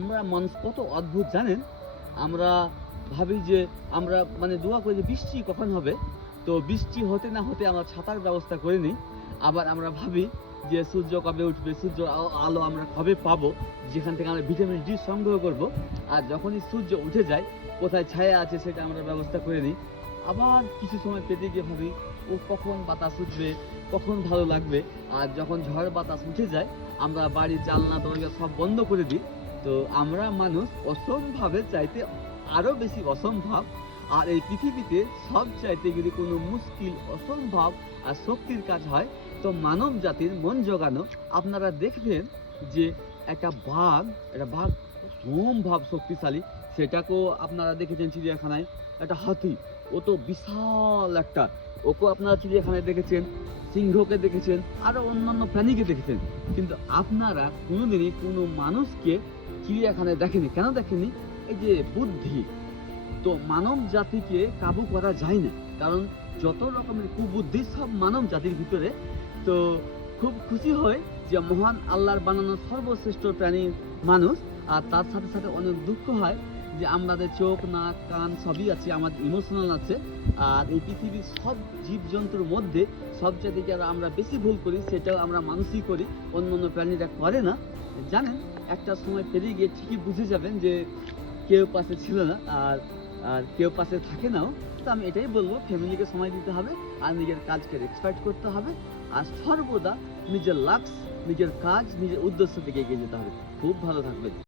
আমরা মানুষ কত অদ্ভুত জানেন। আমরা ভাবি যে আমরা দোয়া করি যে বৃষ্টি কখন হবে। তো বৃষ্টি হতে না হতে আমরা ছাতার ব্যবস্থা করে নিই। আবার আমরা ভাবি যে সূর্য কবে উঠবে, সূর্য আলো আমরা কবে পাবো, যেখান থেকে আমরা ভিটামিন ডি সংগ্রহ করব। আর যখনই সূর্য উঠে যায়, কোথায় ছায়া আছে সেটা আমরা ব্যবস্থা করে নিই। আবার কিছু সময় পেতে গিয়ে ভাবি ও কখন বাতাস উঠবে, কখন ভালো লাগবে। আর যখন ঝড় বাতাস উঠে যায়, আমরা বাড়ির জানলা দরজা সব বন্ধ করে দিই। তো আমরা মানুষ অসম্ভবের চাইতে আরো বেশি অসম্ভব। আর এই পৃথিবীতে সব চাইতে যদি কোনো মুশকিল, অসম্ভব আর শক্তির কাজ হয়, তো মানব জাতির মন জোগানো। আপনারা দেখবেন যে একটা বাঘ অসম্ভব শক্তিশালী, সেটাকেও আপনারা দেখেছেন চিড়িয়াখানায়। একটা হাতি, ও তো বিশাল একটা, ওকেও আপনারা চিড়িয়াখানায় দেখেছেন। সিংহকে দেখেছেন, আরো অন্যান্য প্রাণীকে দেখেছেন। কিন্তু আপনারা কোনোদিনই কোনো মানুষকে চিড়িয়াখানায় দেখেনি। কেন দেখেনি? এই যে বুদ্ধি। তো মানব জাতিকে কাবু করা যায় না, কারণ যত রকমের কুবুদ্ধি সব মানব জাতির ভিতরে। তো খুব খুশি হয় যে মহান আল্লাহর বানানো সর্বশ্রেষ্ঠ প্রাণী মানুষ। আর তার সাথে সাথে অনেক দুঃখ হয় যে আমাদের চোখ, নাক, কান সবই আছে, আমাদের ইমোশনাল আছে। আর এই পৃথিবীর সব জীবজন্তুর মধ্যে সবচেয়ে যারা আমরা বেশি ভুল করি, সেটাও আমরা মানুষই করি, অন্য অন্য প্রাণীরা করে না। জানেন, একটা সময় পেরিয়ে গিয়ে ঠিকই বুঝে যাবেন যে কেউ পাশে ছিল না, আর আর কেউ পাশে থাকে নাও। তো আমি এটাই বলবো, ফ্যামিলিকে সময় দিতে হবে, আর নিজের কাজকে রেসপেক্ট করতে হবে, আর সর্বদা নিজের লাক্স, নিজের কাজ, নিজের উদ্দেশ্য দিকে এগিয়ে যেতে হবে। খুব ভালো থাকবেন।